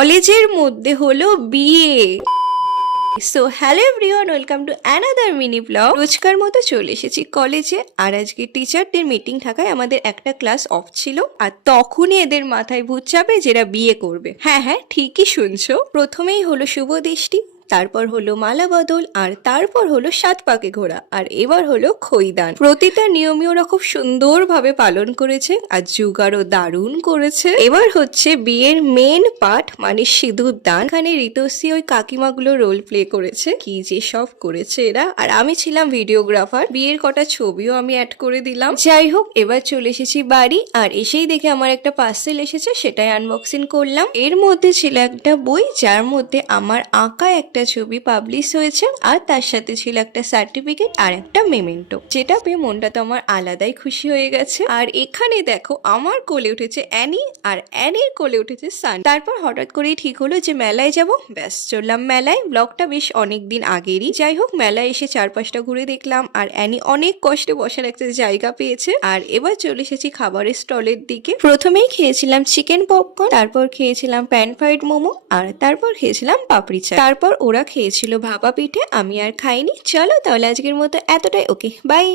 কলেজের মধ্যে হলো বিয়ে। So hello everyone, welcome to another mini blog. রোজকার মতো চলে এসেছি কলেজে। আর আজকে টিচারদের মিটিং থাকায় আমাদের একটা ক্লাস অফ ছিল, আর তখনই এদের মাথায় ভূত চাপে যেটা বিয়ে করবে। হ্যাঁ হ্যাঁ, ঠিকই শুনছো। প্রথমেই হলো শুভ দৃষ্টি, তারপর হলো মালা বদল, আর তারপর হলো 7 পাকে ঘোরা, আর এবার হলো খৈদান। প্রতিটা নিয়মই ওরা খুব সুন্দরভাবে পালন করেছে, আর জুগারও দারুণ করেছে। এবার হচ্ছে বিয়ের মেন পার্ট, মানে সিঁদুর দান। এখানে ঋতুশ্রী ওই কাকিমাগুলো রোল প্লে করেছে, কি যে সব করেছে এরা। আর আমি ছিলাম ভিডিওগ্রাফার, বিয়ের কটা ছবিও আমি অ্যাড করে দিলাম। যাই হোক, এবার চলে এসেছি বাড়ি, আর এসেই দেখে আমার একটা পার্সেল এসেছে, সেটাই আনবক্সিং করলাম। এর মধ্যে ছিল একটা বই, যার মধ্যে আমার আঁকা একটা ছবি পাবলিশ হয়েছে, আর তার সাথে ছিল একটা সার্টিফিকেট আর একটা মেমেন্টো, যেটা পেয়ে মনটা তো আমার আলাদাই খুশি হয়ে গেছে। আর এখানে দেখো, আমার কোলে উঠেছে অ্যানি, আর অ্যানির কোলে উঠেছে সান। তারপর হঠাৎ করেই ঠিক হলো যে মেলায় যাব, ব্যাস চললাম মেলায়। ব্লগটা বেশ অনেকদিন আগেরই। যাই হোক, মেলায় এসে চারপাশটা ঘুরে দেখলাম, আর অ্যানি অনেক কষ্টে বসার একটা জায়গা পেয়েছে। আর এবার চলে এসেছি খাবারের স্টলের দিকে। প্রথমেই খেয়েছিলাম চিকেন পপকর্ন, তারপর খেয়েছিলাম প্যান ফ্রাইড মোমো, আর তারপর খেয়েছিলাম পাপড়ি চাট। তারপর ওরা খেয়েছিল ভাপা পিঠে, আমি আর খাইনি। চলো তাহলে আজকের মতো এতটাই, ওকে বাই।